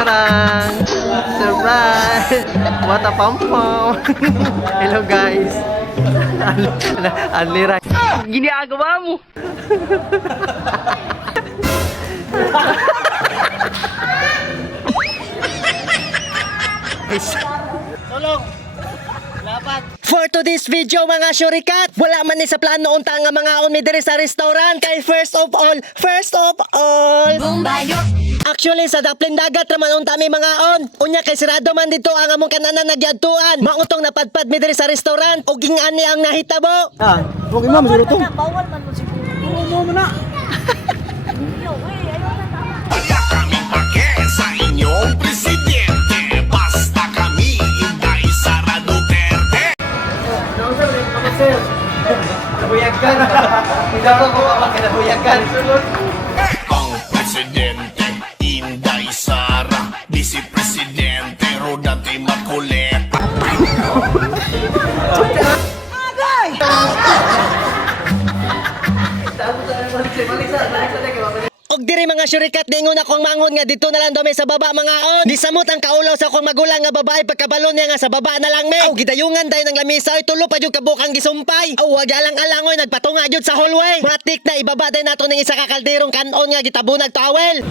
Tarang! Surprise! What a pom-pom! Hello guys! Anli right. Ginagawa mo! Tulong! Lapat! For today's video mga syurikat, wala man ni sa plano unta nga mga on mi diri sa restaurant kay first of all, actually sa daplin dagat raman unta mi mga on. Unya kay sirado man dito ang among kananan nagyadtuan. Mautong napadpad mi diri sa restaurant ug gingani ang nahitabo. Ah, huwag imam, siguro to. Bawal man mo siguro. Mo na. Yo, ayaw na. Kaya kami pake sa inyong presidente. Basta kami Inday Sara Duterte. Nabuyagan! Hindi ako kumapag nabuyagan! Ang presidente Inday Sara, Vice Presidente Rodante Macoleta. Og diri mga syurikat dingon akong manghon nga dito na lang dumi sa baba mga on. Disamot ang kaulaw sa akong magulang nga babae pagkabalon niya nga sa baba na lang me. Aw gidayungan day ng lamisa ay tulo pa jud kabukang gisumpay. Aw wag alang-alangoy nagpatunga jud sa hallway. Matik na ibaba day nato ning isa ka kalderong kanon nga gitabunag towel.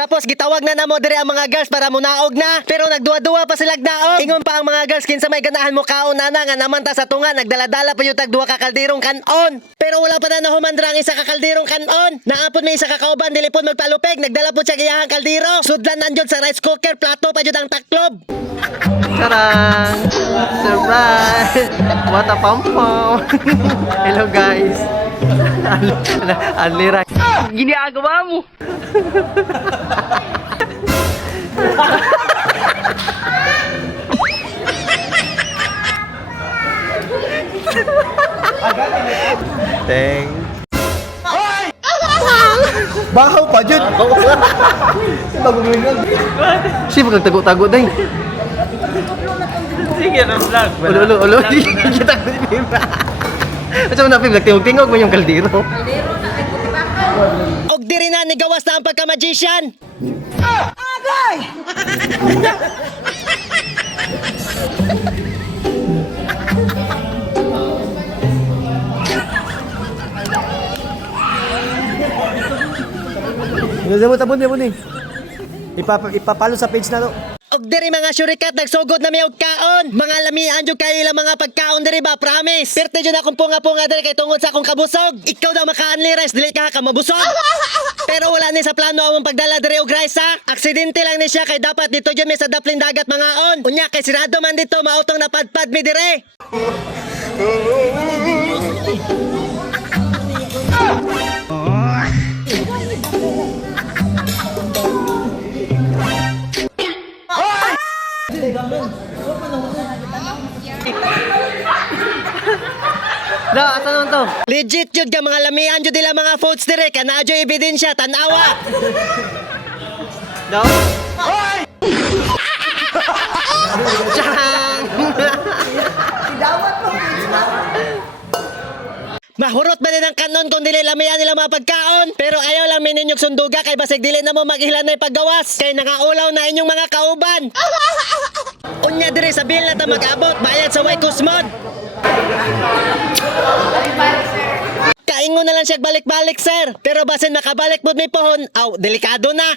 Tapos gitawag na namo diri ang mga girls para munaog na. Pero nagduwa-duwa pa sila daog. Ingon pa ang mga girls kinsa may ganahan mo kaon ana nga naman ta sa tunga nagdala-dala pa yung tag duha ka kalderong kanon. Pero wala pa na nahumandra ang isa ka kalderong kanon. Naapon may isa ka kauban dili pod magpalupig nagdala pod siya giyahang kaldero. Sudlan nanjod sa rice cooker plato pa jud ang taklob. Tarang! Surprise! What a pom-pom! Hello guys! Anli right. Ginagawa mo! Thanks. Bahaw pa, Jud. Siya magtago-tago day. Sige na vlog. Ulo. Kita ko ni Pima. Macam na Pima, tingog mo yung kaldero. Og diri na ni gawas na ang pagka-magician. Tabon ni. Ipapalo sa page na to. Og diri mga syurikat nagsugod na may og kaon. Mga lamian jud kayo ilang mga pagkaon diri ba, promise. Perte jud akong punga-punga diri kay tungod sa akong kabusog. Ikaw daw maka-only rice dili ka mabusog. Pero wala ni sa plano among pagdala diri og rice ha. Aksidente lang ni siya kay dapat dito jud mi sa daplin dagat mga on. Unya kay sirado man dito mautong napadpad mi diri. Da, asa naman to? Legit jud ka mga lamian jud nila mga foods dire kana jud ebidensya tan-awa. Da? Charang! Mahurot ba din ang kanon kung dili lamian nila mga pagkaon? Pero ayaw lang mininyog sunduga kay basig dili na mo maghilan na paggawas. Kay nangaulaw na inyong mga kauban. Unya dire sa bill na ta mag-abot, bayad sa Wycos Mod. Kaingon na lang siya balik-balik sir. Pero basin makabalik pod may pohon, aw delikado na.